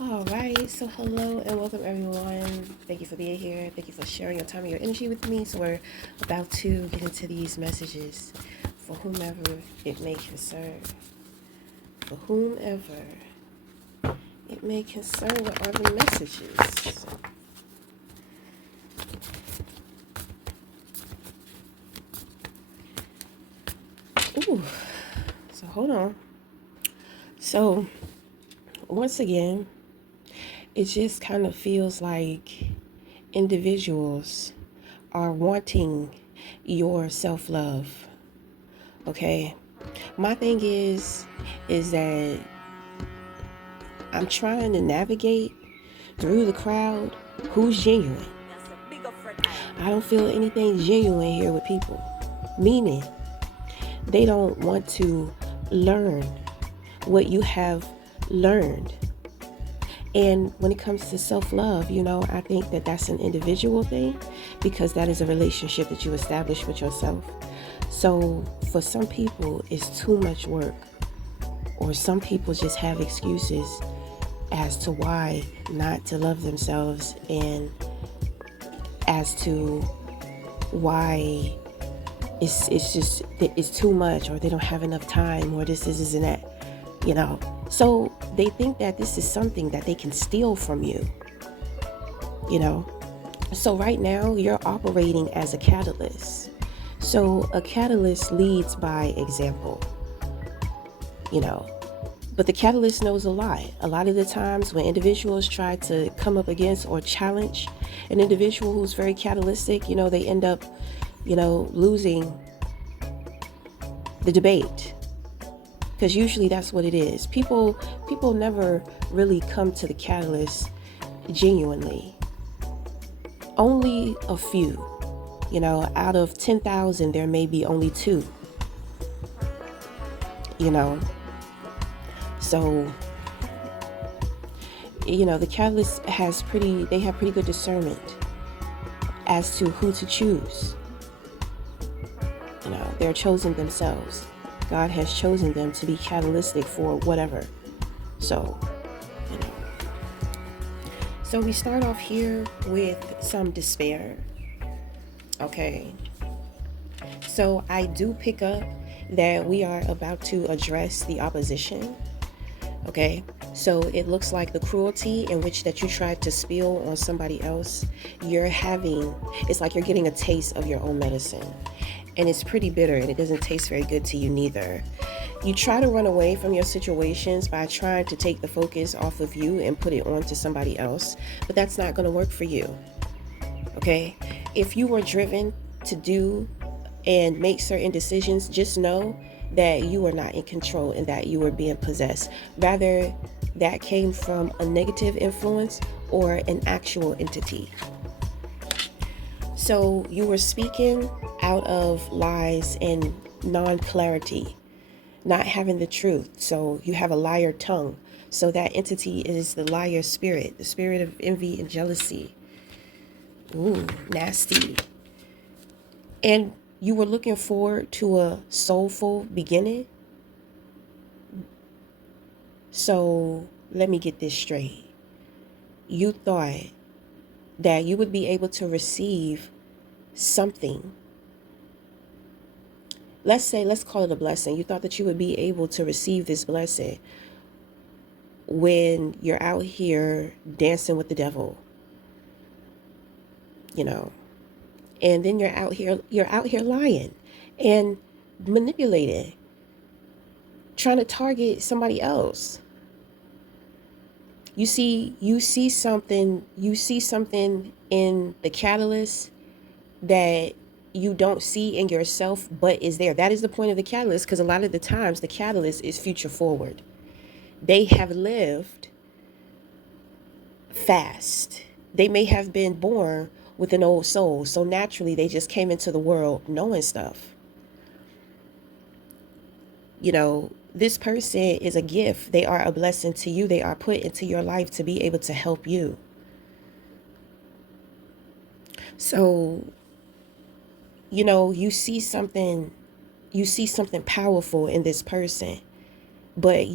All right, so hello and welcome everyone. Thank you for being here. Thank you for sharing your time and your energy with me. So we're about to get into these messages for whomever it may concern. For whomever it may concern, what are the messages? Ooh, so hold on. So once again, it just kind of feels like individuals are wanting your self-love. Okay, my thing is that I'm trying to navigate through the crowd who's genuine. I don't feel anything genuine here with people, meaning they don't want to learn what you have learned. And when it comes to self-love, I think that that's an individual thing because that is a relationship that you establish with yourself. So for some people, it's too much work, or some people just have excuses as to why not to love themselves, and as to why it's too much, or they don't have enough time, or this isn't that. So they think that this is something that they can steal from you you know so right now you're operating as a catalyst. So a catalyst leads by example. you know but the catalyst knows a lot. A lot of the times when individuals try to come up against or challenge an individual who's very catalytic, they end up losing the debate, because usually that's what it is. People never really come to the catalyst genuinely. Only a few. Out of 10,000 there may be only two. you know so the catalyst they have pretty good discernment as to who to choose. They're chosen themselves. God has chosen them to be catalytic for whatever. So, you know. So we start off here with some despair. Okay. So I do pick up that we are about to address the opposition. Okay. So it looks like the cruelty in which that you tried to spill on somebody else, it's like you're getting a taste of your own medicine. And it's pretty bitter, and it doesn't taste very good to you neither. You try to run away from your situations by trying to take the focus off of you and put it onto somebody else, but that's not going to work for you. Okay? If you were driven to do and make certain decisions, just know that you are not in control and that you are being possessed. Rather, that came from a negative influence or an actual entity. So you were speaking out of lies and non-clarity, not having the truth. So you have a liar tongue. So that entity is the liar spirit, the spirit of envy and jealousy. Ooh, nasty. And you were looking forward to a soulful beginning. So let me get this straight. You thought that you would be able to receive something. Let's call it a blessing. You thought that you would be able to receive this blessing when you're out here dancing with the devil, you know. And then you're out here lying and manipulating, trying to target somebody else. You see something in the catalyst that you don't see in yourself but is there. That is the point of the catalyst, because a lot of the times the catalyst is future forward. They have lived fast. They may have been born with an old soul, so naturally they just came into the world knowing stuff. This person is a gift. They are a blessing to you. They are put into your life to be able to help you. So, you see something powerful in this person, But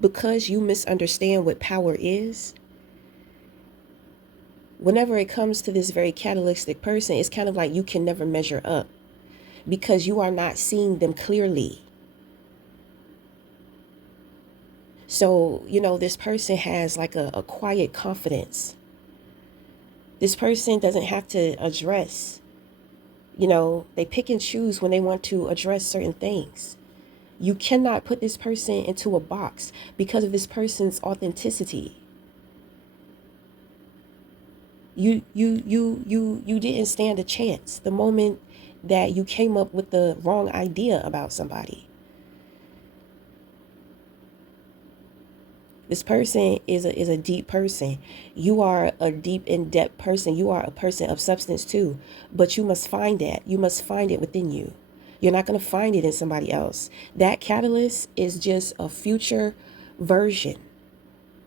because you misunderstand what power is, whenever it comes to this very catalytic person, it's kind of like you can never measure up because you are not seeing them clearly. So, this person has like a quiet confidence. This person doesn't have to address, they pick and choose when they want to address certain things. You cannot put this person into a box because of this person's authenticity. You didn't stand a chance the moment that you came up with the wrong idea about somebody. This person is a deep person. You are a deep, in-depth person. You are a person of substance too. But you must find that. You must find it within you. You're not going to find it in somebody else. That catalyst is just a future version.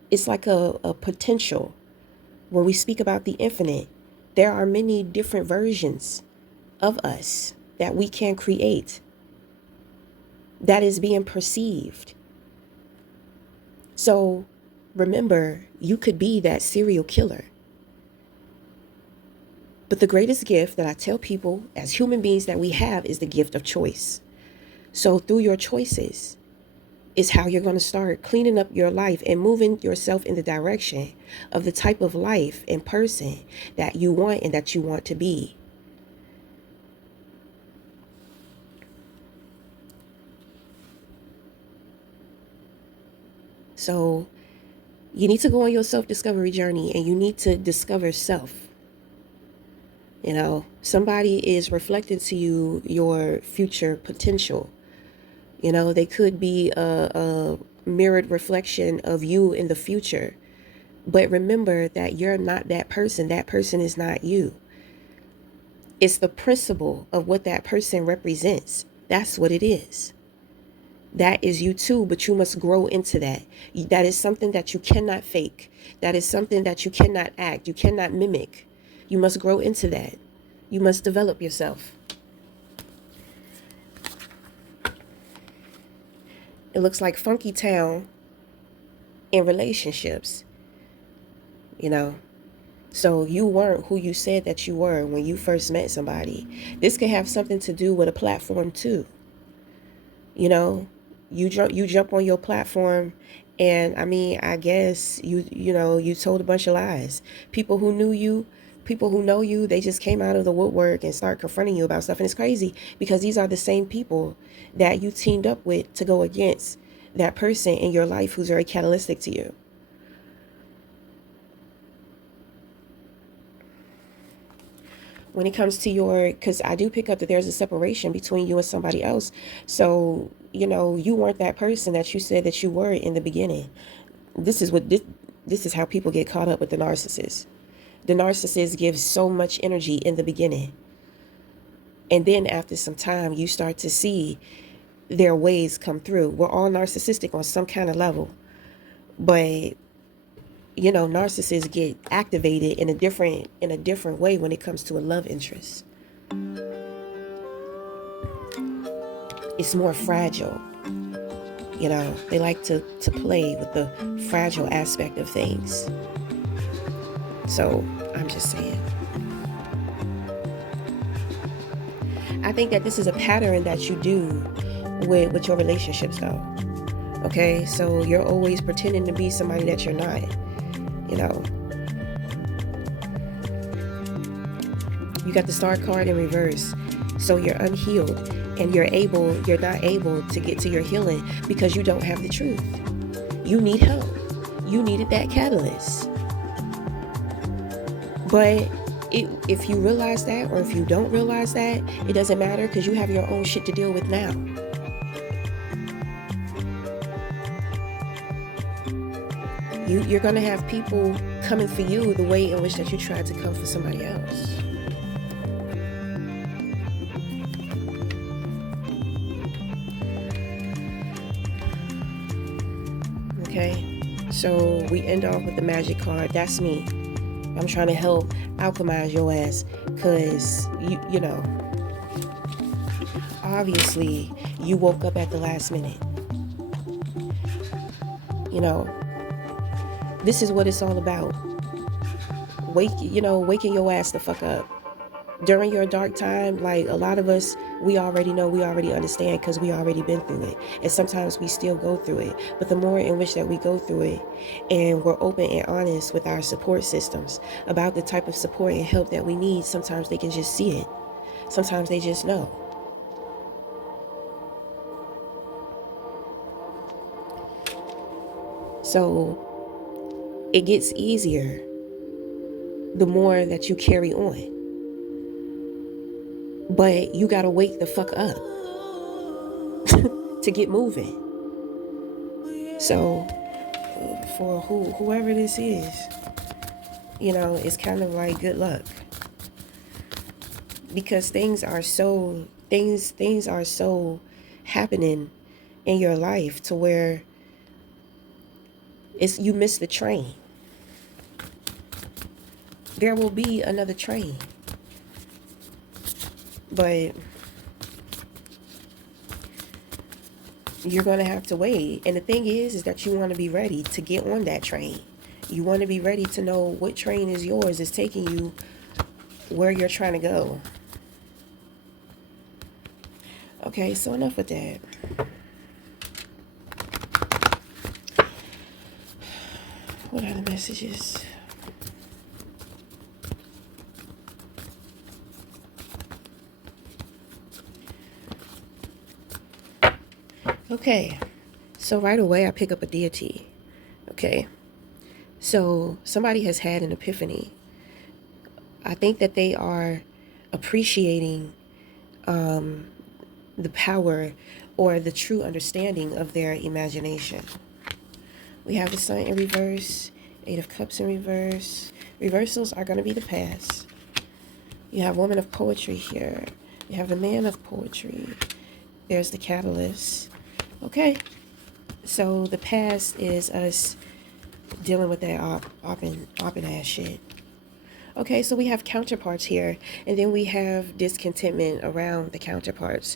It's like a potential. When we speak about the infinite, there are many different versions of us that we can create that is being perceived. So remember, you could be that serial killer. But the greatest gift that I tell people as human beings that we have is the gift of choice. So through your choices is how you're going to start cleaning up your life and moving yourself in the direction of the type of life and person that you want and that you want to be. So you need to go on your self-discovery journey and you need to discover self. Somebody is reflecting to you your future potential. They could be a mirrored reflection of you in the future. But remember that you're not that person. That person is not you. It's the principle of what that person represents. That's what it is. That is you too, but you must grow into that. That is something that you cannot fake. That is something that you cannot act. You cannot mimic. You must grow into that. You must develop yourself. It looks like Funky Town in relationships, So you weren't who you said that you were when you first met somebody. This could have something to do with a platform too. You jump on your platform and I guess you told a bunch of lies. People who know you, they just came out of the woodwork and start confronting you about stuff. And it's crazy because these are the same people that you teamed up with to go against that person in your life who's very catalytic to you. When it comes to because I do pick up that there's a separation between you and somebody else. So, you weren't that person that you said that you were in the beginning. This is how people get caught up with the narcissist. The narcissist gives so much energy in the beginning. And then after some time, you start to see their ways come through. We're all narcissistic on some kind of level. But narcissists get activated in a different way when it comes to a love interest. It's more fragile. They like to play with the fragile aspect of things. So I'm just saying. I think that this is a pattern that you do with your relationships though. Okay, so you're always pretending to be somebody that you're not. You got the star card in reverse. So you're unhealed and you're not able to get to your healing because you don't have the truth. You need help. You needed that catalyst. But if you realize that, or if you don't realize that, it doesn't matter because you have your own shit to deal with now. You're going to have people coming for you the way in which that you tried to come for somebody else. Okay, so we end off with the magic card. That's me. I'm trying to help alchemize your ass because, obviously you woke up at the last minute. You know, this is what it's all about. Waking your ass the fuck up. During your dark time, like a lot of us, we already know, we already understand because we already been through it. And sometimes we still go through it. But the more in which that we go through it and we're open and honest with our support systems about the type of support and help that we need, sometimes they can just see it. Sometimes they just know. So it gets easier the more that you carry on. But you gotta wake the fuck up to get moving. So for whoever this is, it's kind of like good luck. Because things are so happening in your life to where you miss the train. There will be another train. But you're going to have to wait. And the thing is that you want to be ready to get on that train. You want to be ready to know what train is yours, is taking you where you're trying to go. Okay, so enough with that. What are the messages? Okay, so right away I pick up a deity. Okay, so somebody has had an epiphany. I think that they are appreciating the power or the true understanding of their imagination. We have the Sun in reverse, Eight of Cups in reverse. Reversals are going to be the past. You have Woman of Poetry here. You have the Man of Poetry. There's the Catalyst. Okay, so the past is us dealing with that oppin' ass shit. Okay, so we have counterparts here, and then we have discontentment around the counterparts.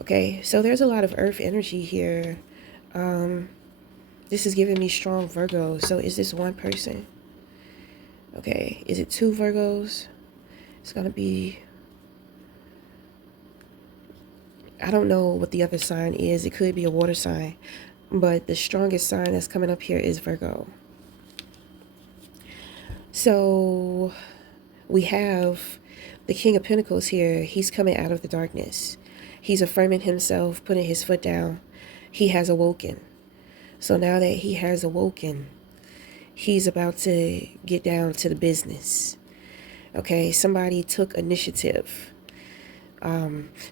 Okay, so there's a lot of earth energy here. This is giving me strong Virgo. So is this one person? Okay, is it two Virgos? It's gonna be, I don't know what the other sign is. It could be a water sign, but the strongest sign that's coming up here is Virgo. So we have the King of Pentacles here. He's coming out of the darkness. He's affirming himself, putting his foot down. He has awoken. So now that he has awoken, he's about to get down to the business. Okay, somebody took initiative.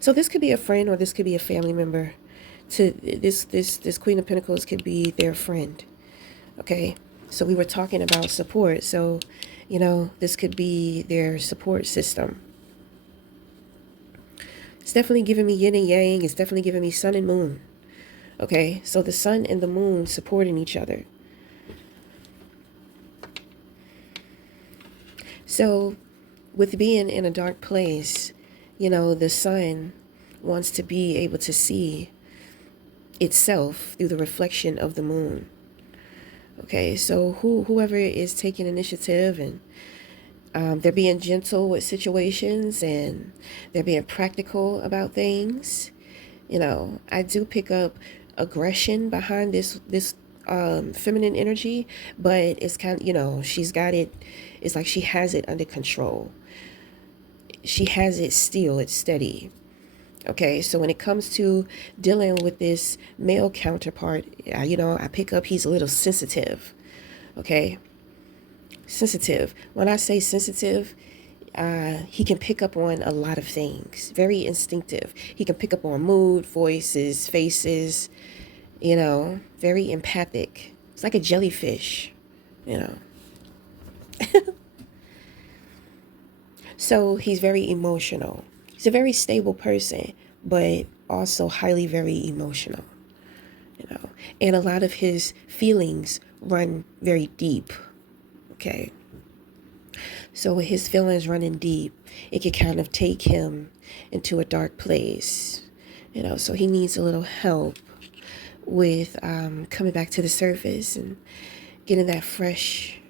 So this could be a friend or this could be a family member. To this Queen of Pentacles could be their friend. Okay, so we were talking about support. So, this could be their support system. It's definitely giving me yin and yang. It's definitely giving me sun and moon. Okay, so the sun and the moon supporting each other. So with being in a dark place, the sun wants to be able to see itself through the reflection of the moon. Okay, so whoever is taking initiative and they're being gentle with situations and they're being practical about things. I do pick up aggression behind this feminine energy, but it's kind of, she's got it. It's like she has it under control. She has it still. It's steady. Okay, so when it comes to dealing with this male counterpart, I pick up he's a little sensitive. Okay, sensitive. When I say sensitive, he can pick up on a lot of things. Very instinctive. He can pick up on mood, voices, faces, very empathic. It's like a jellyfish, So he's very emotional. He's a very stable person, but also highly very emotional, and a lot of his feelings run very deep. Okay. So with his feelings running deep, it can kind of take him into a dark place, so he needs a little help with coming back to the surface and getting that fresh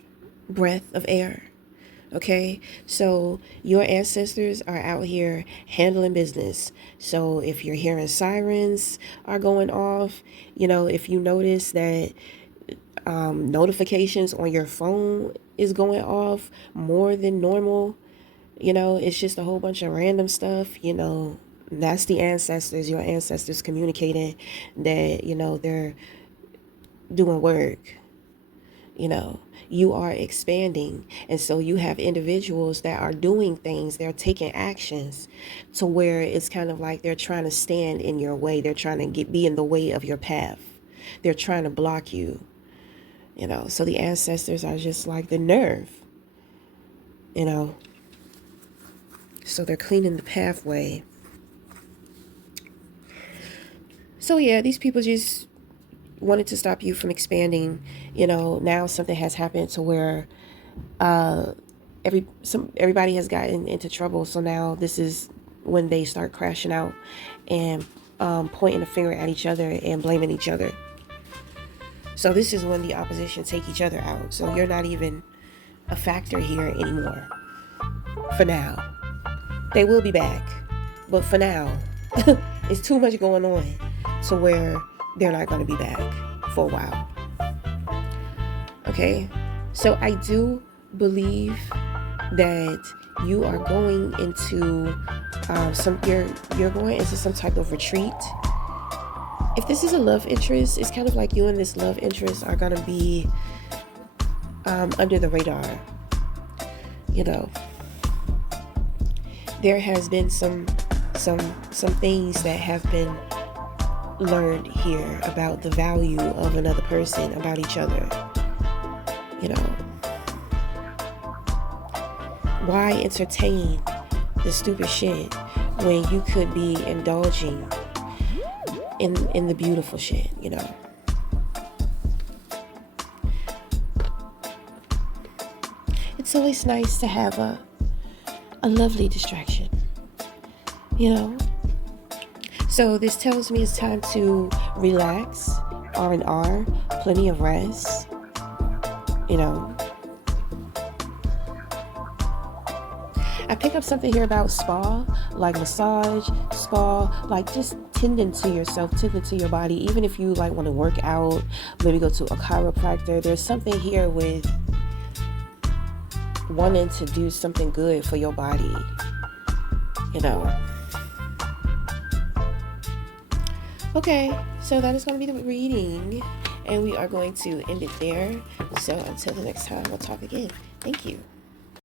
breath of air. Okay, so your ancestors are out here handling business. So if you're hearing sirens are going off, if you notice that notifications on your phone is going off more than normal, it's just a whole bunch of random stuff, that's the ancestors, your ancestors communicating that, they're doing work. You are expanding. And so you have individuals that are doing things, they're taking actions to where it's kind of like they're trying to stand in your way. They're trying to be in the way of your path. They're trying to block you, So the ancestors are just like the nerve, So they're cleaning the pathway. So yeah, these people just wanted to stop you from expanding. Now something has happened to where everybody has gotten into trouble. So now this is when they start crashing out and pointing a finger at each other and blaming each other. So this is when the opposition take each other out. So you're not even a factor here anymore. For now. They will be back. But for now, it's too much going on to where they're not going to be back for a while. Okay? So I do believe that you are going into you're going into some type of retreat. If this is a love interest, it's kind of like you and this love interest are going to be under the radar. There has been some things that have been learned here about the value of another person, about each other. Why entertain the stupid shit when you could be indulging in the beautiful shit, It's always nice to have a lovely distraction, So this tells me it's time to relax, R&R, plenty of rest, I pick up something here about spa, like massage, spa, like just tending to yourself, tending to your body. Even if you like want to work out, maybe go to a chiropractor, there's something here with wanting to do something good for your body, Okay, so that is going to be the reading, and we are going to end it there. So until the next time, we'll talk again. Thank you.